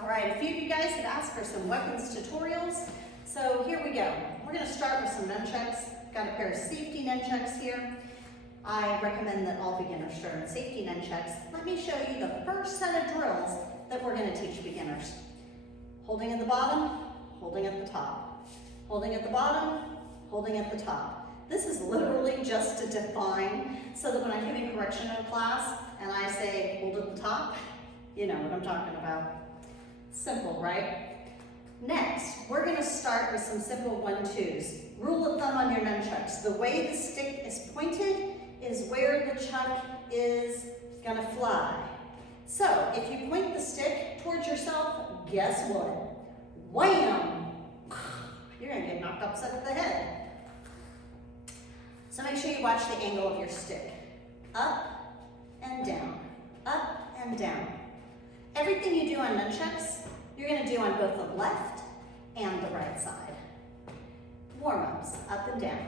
All right, a few of you guys had asked for some weapons tutorials, so here we go. We're going to start with some nunchucks. Got a pair of safety nunchucks here. I recommend that all beginners start with safety nunchucks. Let me show you the first set of drills that we're going to teach beginners. Holding at the bottom, holding at the top. Holding at the bottom, holding at the top. This is literally just to define so that when I'm giving correction in class and I say hold at the top, you know what I'm talking about. Simple, right? Next, we're going to start with some simple 1-2s. Rule of thumb on your nunchucks. The way the stick is pointed is where the chuck is going to fly. So, if you point the stick towards yourself, guess what? Wham! You're going to get knocked upside the head. So make sure you watch the angle of your stick. Up and down, up and down. Everything you do on nunchucks, you're going to do on both the left and the right side. Warm-ups, up and down.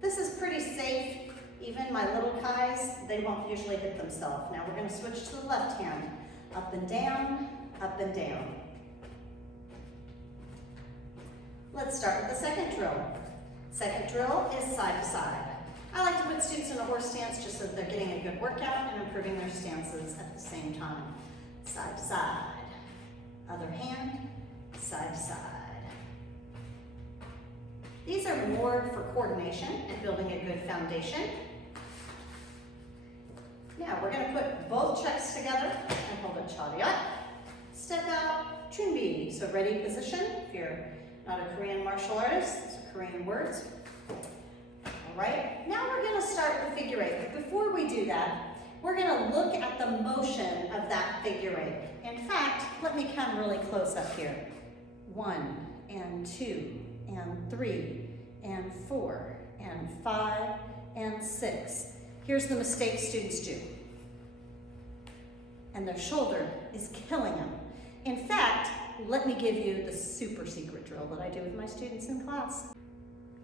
This is pretty safe. Even my little guys, they won't usually hit themselves. Now we're going to switch to the left hand. Up and down, up and down. Let's start with the second drill. Second drill is side to side. I like to put students in a horse stance just so that they're getting a good workout and improving their stances at the same time. Side to side. Other hand, side to side. These are more for coordination and building a good foundation. Now we're going to put both checks together and hold it chariot. Step out, chunbi. So ready position. If you're not a Korean martial artist, those are Korean words. All right, now we're going to start the figure eight. But before we do that, we're going to look at the motion of that figure eight. In fact, let me come really close up here. 1 and 2 and 3 and 4 and 5 and 6. Here's the mistake students do. And their shoulder is killing them. In fact, let me give you the super secret drill that I do with my students in class.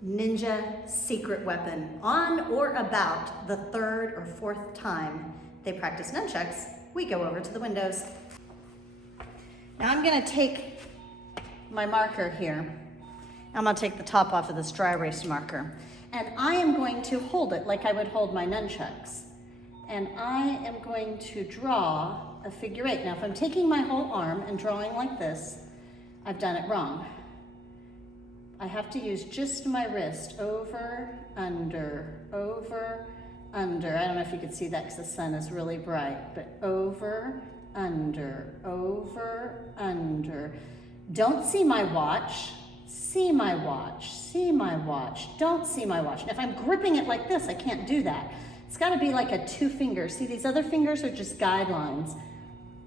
Ninja secret weapon. On or about the 3rd or 4th time they practice nunchucks, we go over to the windows. Now I'm going to take my marker here. I'm going to take the top off of this dry erase marker. And I am going to hold it like I would hold my nunchucks. And I am going to draw a figure eight. Now if I'm taking my whole arm and drawing like this, I've done it wrong. I have to use just my wrist, over, under, over, under. I don't know if you can see that because the sun is really bright, but over, under, over, under. Don't see my watch, see my watch, see my watch, don't see my watch. Now if I'm gripping it like this, I can't do that. It's got to be like a 2 fingers. See, these other fingers are just guidelines.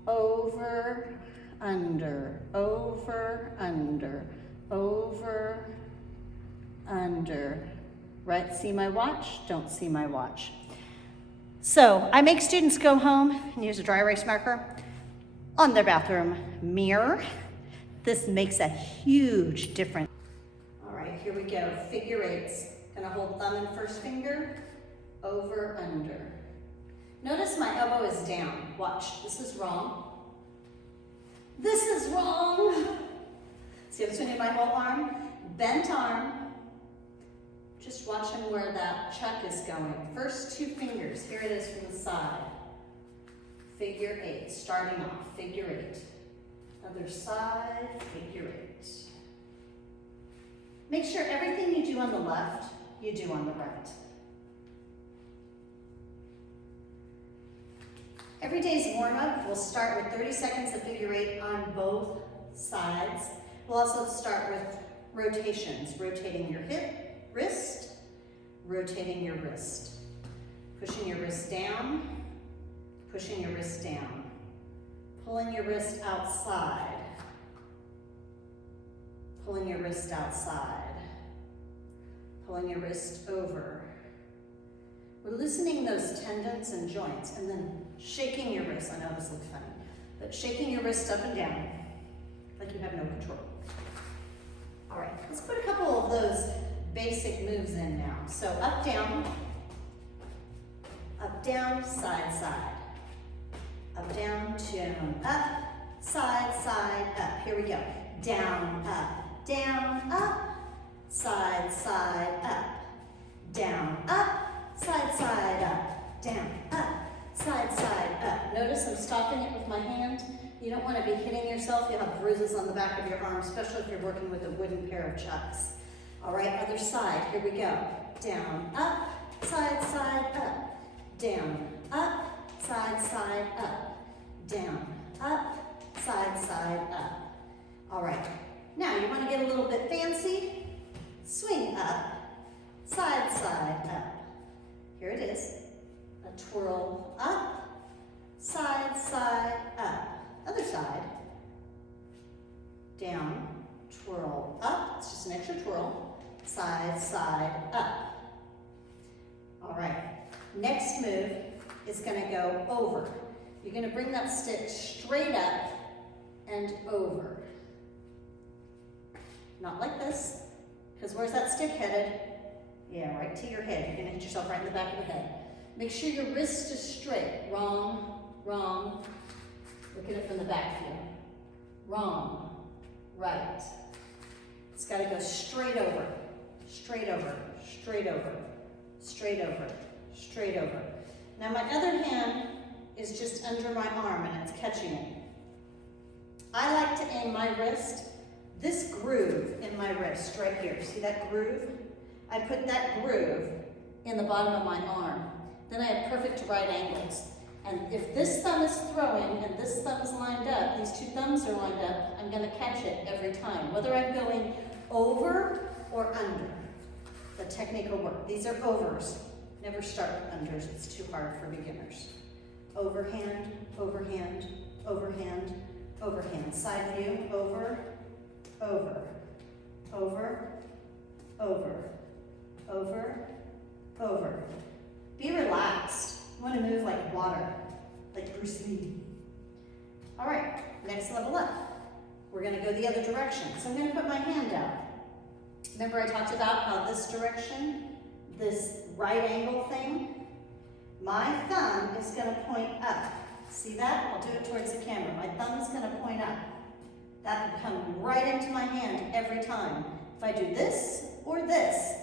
Over, under, over, under, over, under. Right? See my watch? Don't see my watch. So I make students go home and use a dry erase marker on their bathroom mirror. This makes a huge difference. All right, here we go. Figure eights. Gonna hold thumb and first finger, over, under. Notice my elbow is down. Watch, this is wrong. This is wrong. See what's between my whole arm? Bent arm. Just watching where that chuck is going. First 2 fingers, here it is from the side. Figure eight, starting off, figure eight. Other side, figure eight. Make sure everything you do on the left, you do on the right. Every day's warm-up, we'll start with 30 seconds of figure eight on both sides. We'll also start with rotations, rotating your hip, wrist, rotating your wrist. Pushing your wrist down, pushing your wrist down. Pulling your wrist outside. Pulling your wrist outside. Pulling your wrist over. We're loosening those tendons and joints and then shaking your wrist. I know this looks funny, but shaking your wrist up and down like you have no control. All right, let's put a couple of those basic moves in now. So up, down, side, side. Up, down, up, side, side, up. Here we go. Down, up, side, side, up. Down, up, side, side, up. Down, up, side, side, up. Notice I'm stopping it with my hand. You don't want to be hitting yourself. You'll have bruises on the back of your arm, especially if you're working with a wooden pair of chucks. All right, other side. Here we go. Down, up, side, side, up. Down, up, side, side, up. Down, up, side, side, up. All right. Now you want to get a little bit fancy. Swing up, side, side, up. Here it is. A twirl up, side, side, up. Other side. Down, twirl up. It's just an extra twirl. Side, side, up. All right. Next move is going to go over. You're going to bring that stick straight up and over. Not like this, because where's that stick headed? Yeah, right to your head. You're going to hit yourself right in the back of the head. Make sure your wrist is straight. Wrong, wrong. Look at it from the back view. Wrong, right. It's got to go straight over, straight over, straight over, straight over, straight over. Now my other hand is just under my arm and it's catching it. I like to aim my wrist, this groove in my wrist right here. See that groove? I put that groove in the bottom of my arm. Then I have perfect right angles. And if this thumb is throwing and this thumb is lined up, these two thumbs are lined up, I'm going to catch it every time. Whether I'm going over or under, the technique will work. These are overs. Never start with unders. It's too hard for beginners. Overhand, overhand, overhand, overhand. Side view, over, over, over, over, over, over. Be relaxed. You want to move like water, like Bruce Lee. All right, next level up. We're going to go the other direction. So I'm going to put my hand out. Remember I talked about how this direction, this right angle thing, my thumb is going to point up. See that? I'll do it towards the camera. My thumb is going to point up. That will come right into my hand every time. If I do this or this,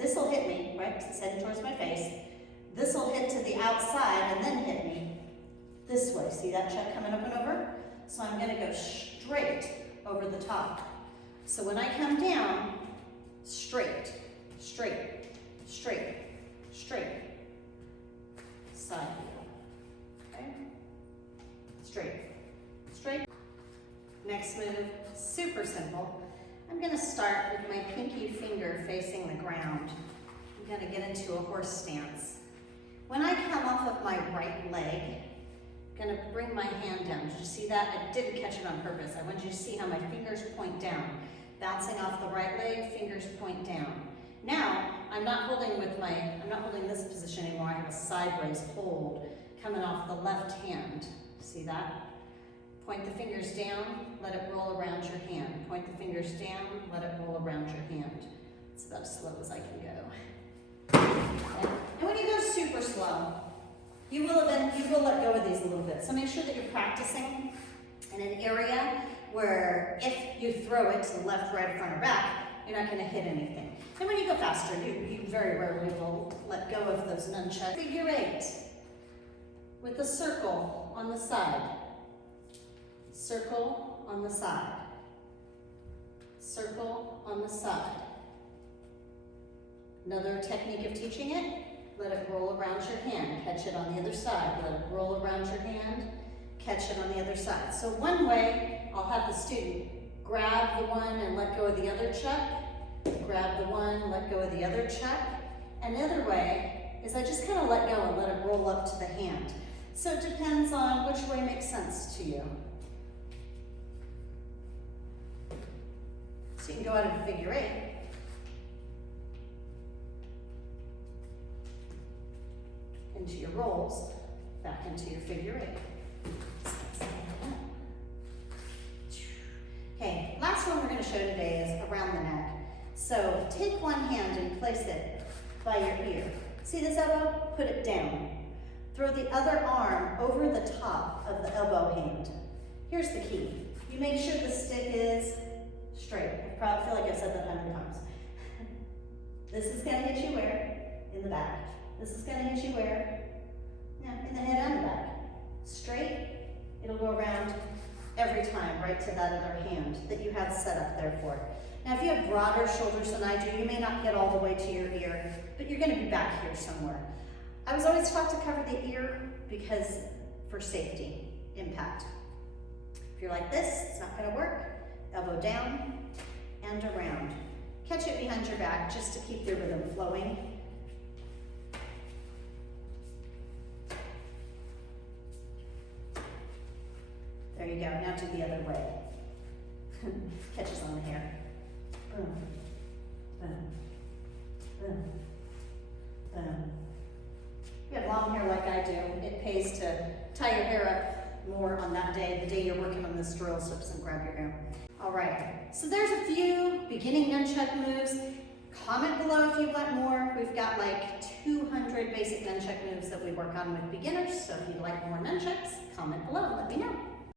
this will hit me, right? It's heading towards my face. This will hit to the outside and then hit me this way. See that check coming up and over? So I'm going to go straight over the top. So when I come down, straight, straight, straight, straight. Side view. Okay? Straight, straight. Next move, super simple. I'm going to start with my pinky finger facing the ground. I'm going to get into a horse stance. When I come off of my right leg, I'm going to bring my hand down. Did you see that? I didn't catch it on purpose. I want you to see how my fingers point down. Bouncing off the right leg, fingers point down. Now, I'm not holding this position anymore. I have a sideways hold coming off the left hand. See that? Point the fingers down, let it roll around your hand. Point the fingers down, let it roll around your hand. It's about as slow as I can go. Okay. And when you go super slow, you will let go of these a little bit. So make sure that you're practicing in an area where if you throw it to the left, right, front, or back, you're not going to hit anything. And when you go faster, you very rarely will let go of those nunchucks. Figure 8 with a circle on the side. Circle on the side. Circle on the side. Another technique of teaching it, let it roll around your hand. Catch it on the other side. Let it roll around your hand. Catch it on the other side. So one way, I'll have the student grab the one and let go of the other chuck. Grab the one, let go of the other chuck. Another way is I just kind of let go and let it roll up to the hand. So it depends on which way makes sense to you. So you can go out of a figure 8. Into your rolls, back into your figure 8. Okay, last one we're going to show today is around the neck. So take one hand and place it by your ear. See this elbow? Put it down. Throw the other arm over the top of the elbow hand. Here's the key. You make sure the stick is straight. I probably feel like I've said that 100 times. This is gonna hit you where? In the back. This is gonna hit you where? Yeah, in the head and the back. Straight, it'll go around every time, right to that other hand that you have set up there for it. Now, if you have broader shoulders than I do, you may not get all the way to your ear, but you're gonna be back here somewhere. I was always taught to cover the ear because for safety, impact. If you're like this, it's not gonna work. Elbow down and around. Catch it behind your back just to keep the rhythm flowing. There you go, now do the other way. Catches on the hair. Boom, boom, boom, boom. If you have long hair like I do, it pays to tie your hair up more on that day, the day you're working on this drill, so just grab your hair. All right, so there's a few beginning nunchuck moves. Comment below if you want more. We've got like 200 basic nunchuck moves that we work on with beginners, so if you'd like more nunchucks, comment below and let me know.